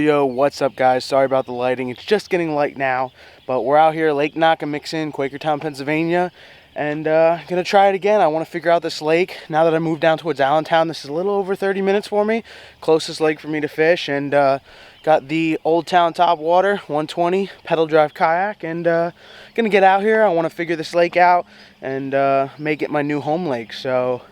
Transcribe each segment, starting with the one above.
Yo, what's up guys? Sorry about the lighting. It's just getting light now, but we're out here, Lake Nockamixon, Quakertown, Pennsylvania, and gonna try it again. I want to figure out this lake. Now that I moved down towards Allentown, this is a little over 30 minutes for me. Closest lake for me to fish, and got the Old Town Top Water 120 pedal drive kayak, and gonna get out here. I want to figure this lake out and make it my new home lake. So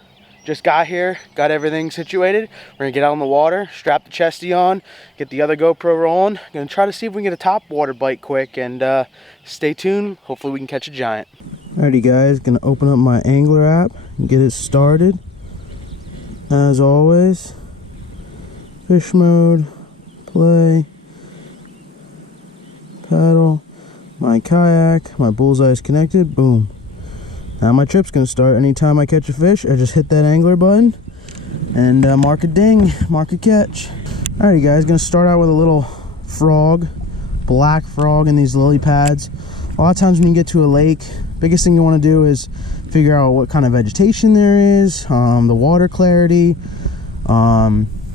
just got here, got everything situated. We're gonna get out on the water, strap the chesty on, get the other GoPro rolling. Gonna try to see if we can get a top water bite quick, and stay tuned. Hopefully we can catch a giant. Alrighty guys, gonna open up my Angler app and get it started. As always, fish mode, play, paddle, my kayak, my bullseye is connected, boom. Now my trip's gonna start. Anytime I catch a fish, I just hit that angler button and mark a ding, mark a catch. Alrighty guys, gonna start out with a little frog, black frog in these lily pads. A lot of times when you get to a lake, biggest thing you wanna do is figure out what kind of vegetation there is, the water clarity.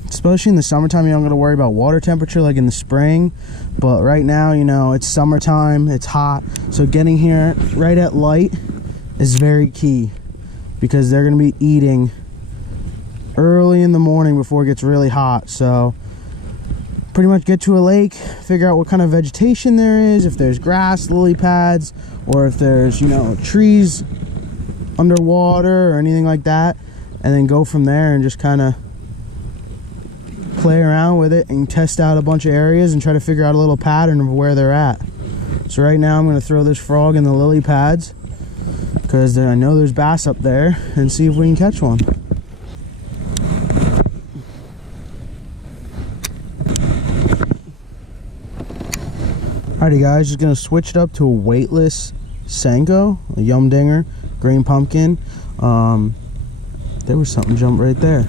Especially in the summertime, you don't gotta worry about water temperature like in the spring. But right now, you know, it's summertime, it's hot. So getting here right at light is very key, because they're going to be eating early in the morning before it gets really hot. So pretty much get to a lake, figure out what kind of vegetation there is, if there's grass, lily pads, or if there's, you know, trees underwater or anything like that, and then go from there and just kind of play around with it and test out a bunch of areas and try to figure out a little pattern of where they're at. So right now I'm going to throw this frog in the lily pads, because I know there's bass up there, and see if we can catch one. Alrighty guys, just gonna switch it up to a weightless Senko, a Yum Dinger, green pumpkin. There was something jump right there.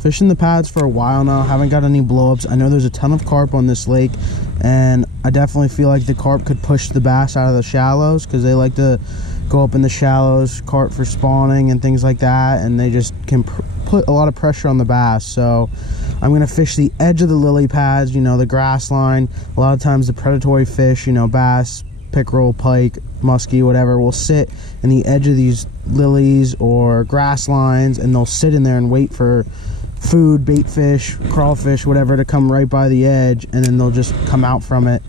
Fishing the pads for a while now, haven't got any blow-ups. I know there's a ton of carp on this lake, and I definitely feel like the carp could push the bass out of the shallows, because they like to go up in the shallows, carp for spawning and things like that, and they just can put a lot of pressure on the bass. So I'm going to fish the edge of the lily pads, you know, the grass line. A lot of times the predatory fish, you know, bass, pickerel, pike, muskie, whatever, will sit in the edge of these lilies or grass lines, and they'll sit in there and wait for food, bait fish, crawfish, whatever, to come right by the edge, and then they'll just come out from it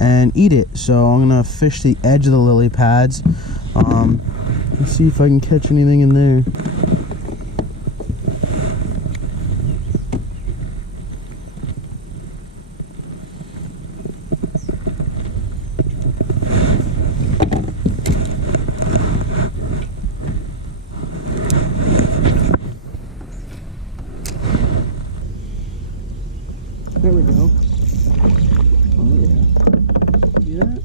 and eat it. So I'm gonna fish the edge of the lily pads. Let's see if I can catch anything in there. There we go. Oh yeah. See that?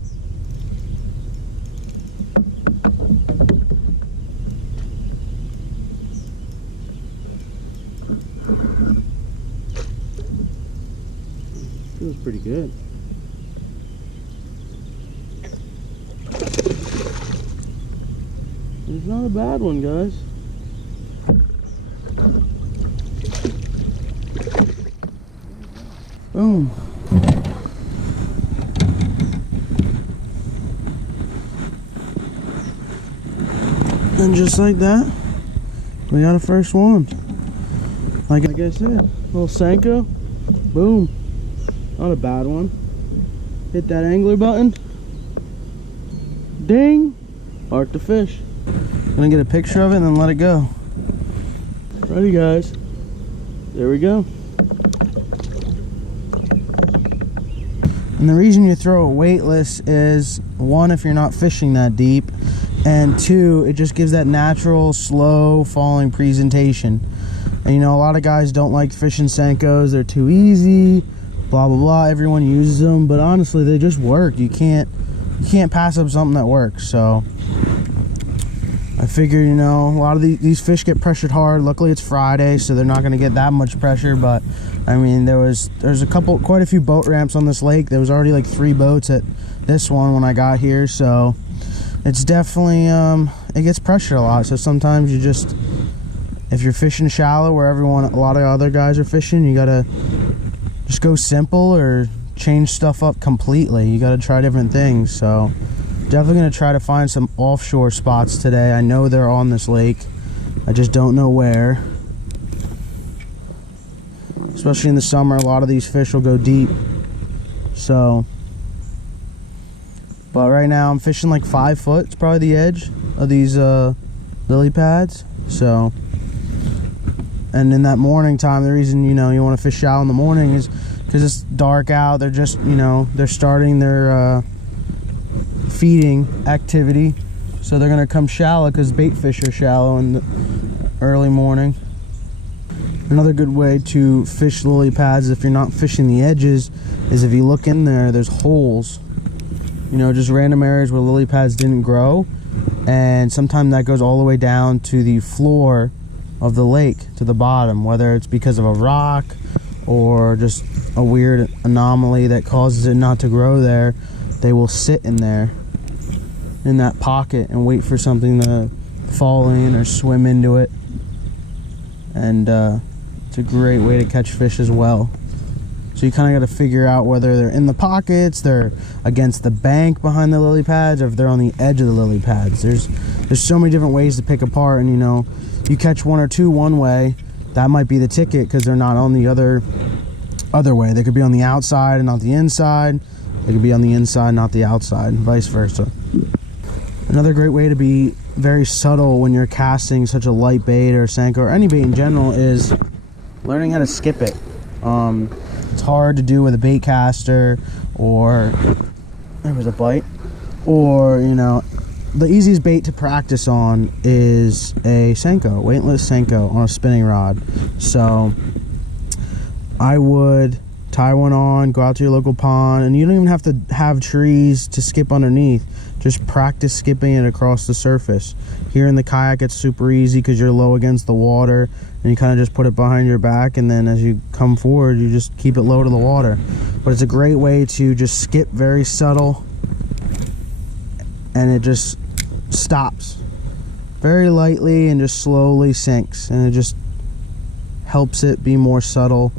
Feels pretty good. It's not a bad one, guys. Boom. And just like that, we got a first one. Like I said, little Senko. Boom. Not a bad one. Hit that angler button. Ding. Arc the fish. Gonna get a picture of it and then let it go. Ready, guys. There we go. And the reason you throw it weightless is, one, if you're not fishing that deep, and two, it just gives that natural, slow falling presentation. And you know, a lot of guys don't like fishing Senkos, they're too easy, blah blah blah, everyone uses them, but honestly they just work. You can't pass up something that works. So I figure, you know, a lot of these fish get pressured hard. Luckily it's Friday, so they're not going to get that much pressure, but I mean, there's quite a few boat ramps on this lake. There was already like 3 boats at this one when I got here, so it's definitely it gets pressured a lot. So sometimes you just, if you're fishing shallow where a lot of other guys are fishing, you gotta just go simple or change stuff up completely. You gotta try different things. So definitely gonna try to find some offshore spots today. I know they're on this lake, I just don't know where. Especially in the summer, a lot of these fish will go deep. So, but right now I'm fishing like 5 foot. It's probably the edge of these lily pads. So, and in that morning time, the reason, you know, you want to fish shallow in the morning is because it's dark out. They're just, you know, they're starting their feeding activity, so they're gonna come shallow because bait fish are shallow in the early morning. Another good way to fish lily pads if you're not fishing the edges is if you look in there, there's holes, you know, just random areas where lily pads didn't grow, and sometimes that goes all the way down to the floor of the lake, to the bottom, whether it's because of a rock or just a weird anomaly that causes it not to grow there. They will sit in there in that pocket and wait for something to fall in or swim into it, and it's a great way to catch fish as well. So you kind of got to figure out whether they're in the pockets, they're against the bank behind the lily pads, or if they're on the edge of the lily pads. There's so many different ways to pick apart, and you know, you catch 1 or 2 one way, that might be the ticket because they're not on the other way. They could be on the outside and not the inside. They could be on the inside, not the outside, vice versa. Another great way to be very subtle when you're casting such a light bait or Senko or any bait in general is learning how to skip it. It's hard to do with a bait caster, or there was a bite, or, you know, the easiest bait to practice on is a Senko, weightless Senko on a spinning rod. So I would tie one on, go out to your local pond, and you don't even have to have trees to skip underneath. Just practice skipping it across the surface. Here in the kayak, it's super easy because you're low against the water, and you kind of just put it behind your back, and then as you come forward, you just keep it low to the water. But it's a great way to just skip very subtle, and it just stops very lightly and just slowly sinks, and it just helps it be more subtle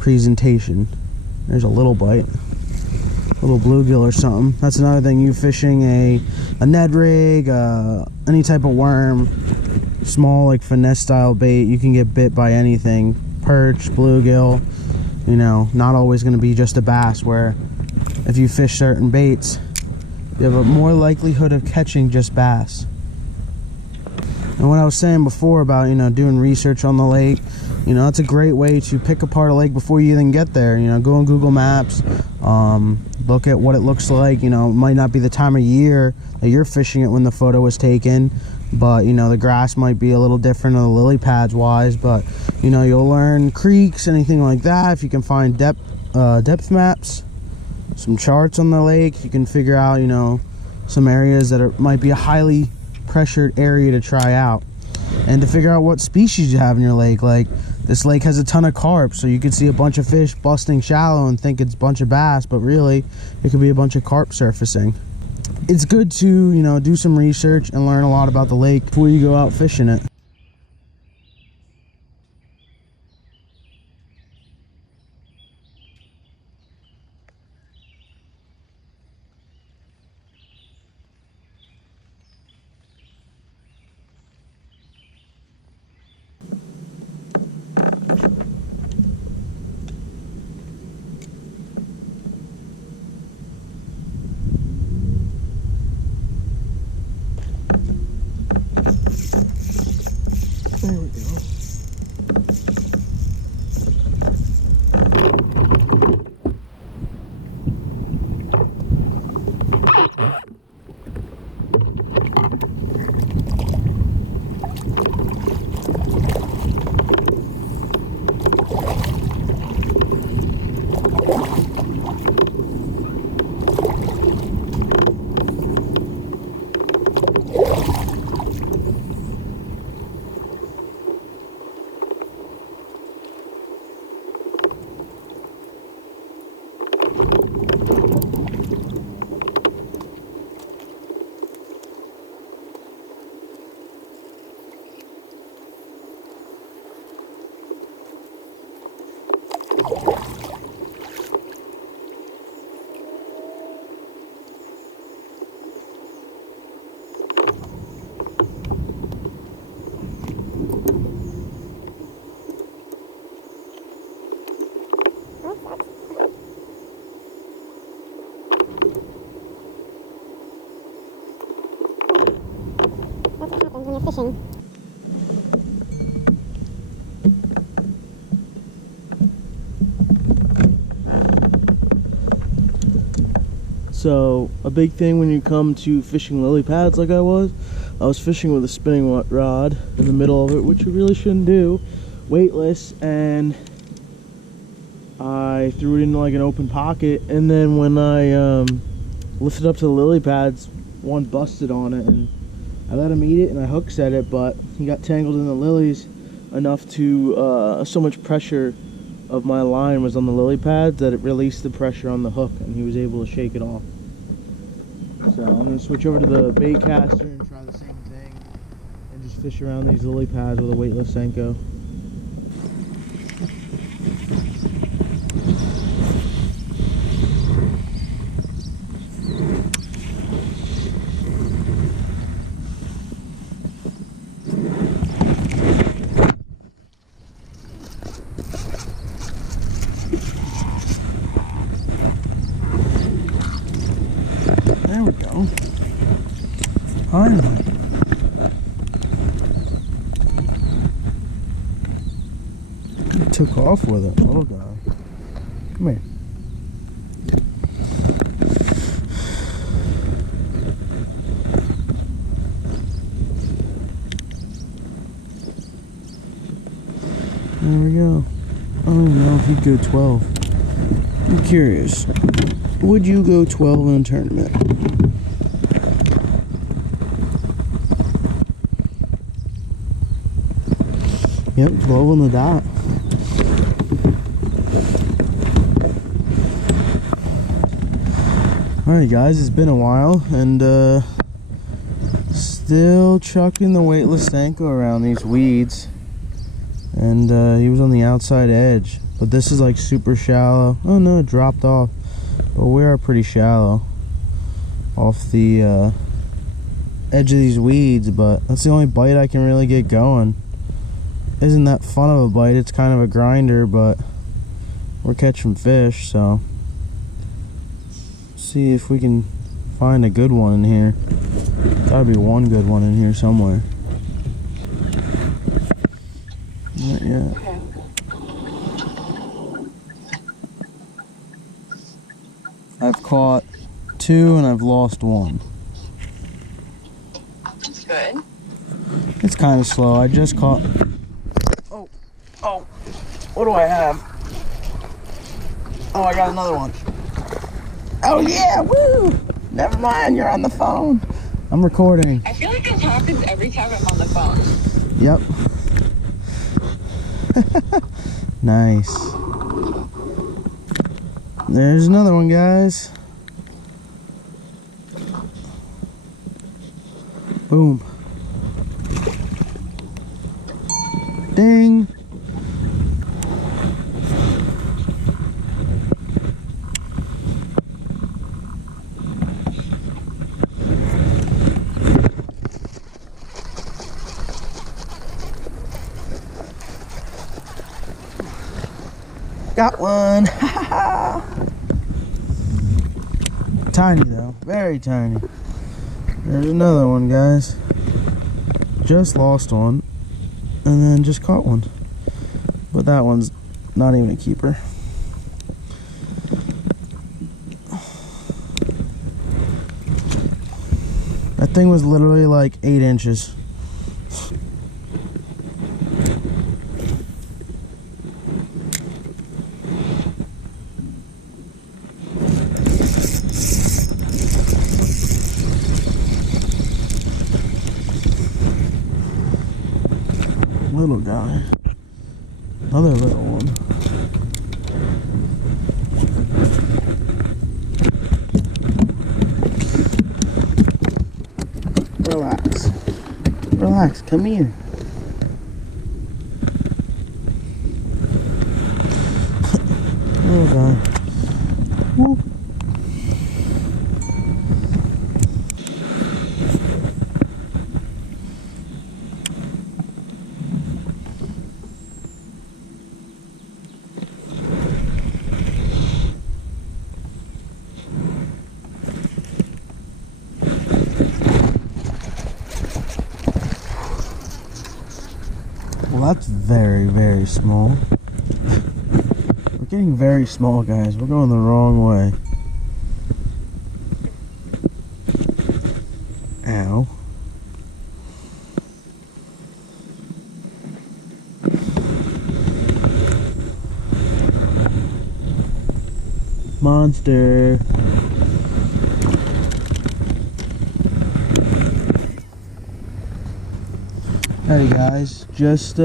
presentation. There's a little bite, little bluegill or something. That's another thing. You fishing a Ned rig, any type of worm, small like finesse style bait, you can get bit by anything. Perch, bluegill, you know, not always going to be just a bass, where if you fish certain baits, you have a more likelihood of catching just bass. And what I was saying before about, you know, doing research on the lake, you know, it's a great way to pick apart a lake before you even get there. You know, go on Google Maps, look at what it looks like. You know, it might not be the time of year that you're fishing it when the photo was taken, but, you know, the grass might be a little different on the lily pads wise, but, you know, you'll learn creeks, anything like that. If you can find depth maps, some charts on the lake, you can figure out, you know, some areas that might be a highly pressured area to try out, and to figure out what species you have in your lake. Like, this lake has a ton of carp, so you could see a bunch of fish busting shallow and think it's a bunch of bass, but really it could be a bunch of carp surfacing. It's good to, you know, do some research and learn a lot about the lake before you go out fishing it. Fishing. So a big thing when you come to fishing lily pads like I was fishing with a spinning rod in the middle of it, which you really shouldn't do, weightless, and I threw it into like an open pocket, and then when I lifted up to the lily pads, one busted on it, and I let him eat it and I hook set it, but he got tangled in the lilies enough to, so much pressure of my line was on the lily pads that it released the pressure on the hook and he was able to shake it off. So I'm going to switch over to the bait caster and try the same thing and just fish around these lily pads with a weightless Senko. There we go. Finally. He took off with it, little guy. Come here. There we go. I don't even know if he'd go 12. I'm curious. Would you go 12 in a tournament? Yep, 12 on the dot. Alright guys, it's been a while, and still chucking the weightless Senko around these weeds. And he was on the outside edge, but this is like super shallow. Oh no, it dropped off. But we are pretty shallow off the edge of these weeds, but that's the only bite I can really get going. Isn't that fun of a bite? It's kind of a grinder, but we're catching fish, so see if we can find a good one in here. Gotta be one good one in here somewhere. Not yet. Okay. I've caught 2 and I've lost 1. That's good. It's kind of slow. I just caught... Oh, what do I have? Oh, I got another one. Oh yeah, woo! Never mind, you're on the phone. I'm recording. I feel like this happens every time I'm on the phone. Yep. Nice. There's another one, guys. Boom. Ding. Got one. Tiny though, very tiny. There's another one, guys. Just lost one and then just caught one, but that one's not even a keeper. That thing was literally like 8 inches. Little guy. Another little one. relax. Come here. Oh god. Whoop. Well, that's very, very small. We're getting very small, guys. We're going the wrong way. Ow. Monster. Alrighty guys, just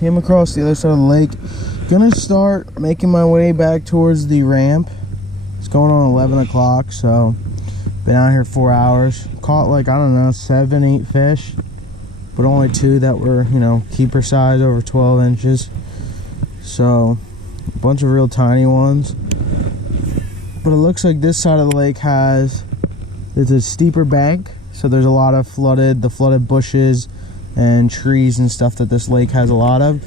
came across the other side of the lake. Gonna start making my way back towards the ramp. It's going on 11 o'clock, so been out here 4 hours. Caught like, I don't know, 7, 8 fish, but only 2 that were, you know, keeper size over 12 inches. So a bunch of real tiny ones. But it looks like this side of the lake it's a steeper bank, so there's a lot of flooded bushes and trees and stuff that this lake has a lot of.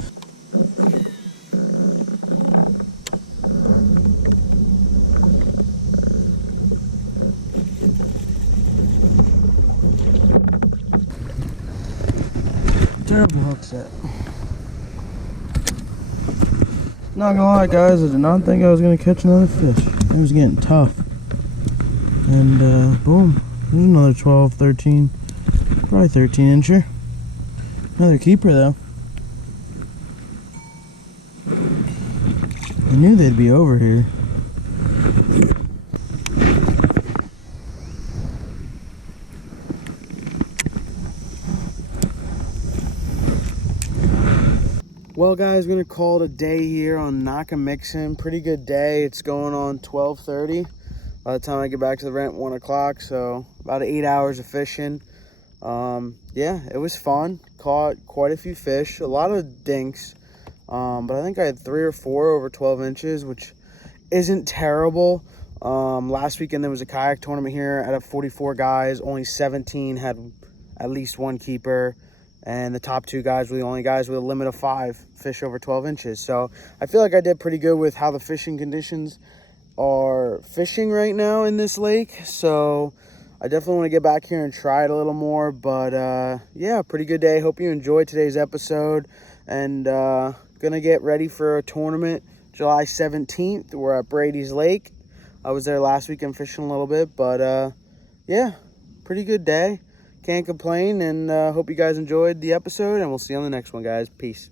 Terrible hook set. Not gonna lie guys, I did not think I was gonna catch another fish. It was getting tough. And boom, there's another 12, 13, probably 13 incher. Another keeper though. I knew they'd be over here. Well guys, gonna call it a day here on Nakamixon. Pretty good day. It's going on 12:30 by the time I get back to the ramp, 1 o'clock, so about 8 hours of fishing. Yeah, it was fun. Caught quite a few fish, a lot of dinks, but I think I had 3 or 4 over 12 inches, which isn't terrible. Last weekend there was a kayak tournament here out of 44 guys, only 17 had at least 1 keeper, and the top 2 guys were the only guys with a limit of 5 fish over 12 inches. So I feel like I did pretty good with how the fishing conditions are fishing right now in this lake. So I definitely want to get back here and try it a little more. But yeah, pretty good day. Hope you enjoyed today's episode. And gonna get ready for a tournament July 17th. We're at Brady's Lake. I was there last weekend fishing a little bit. But yeah, pretty good day. Can't complain, and hope you guys enjoyed the episode, and we'll see you on the next one, guys. Peace.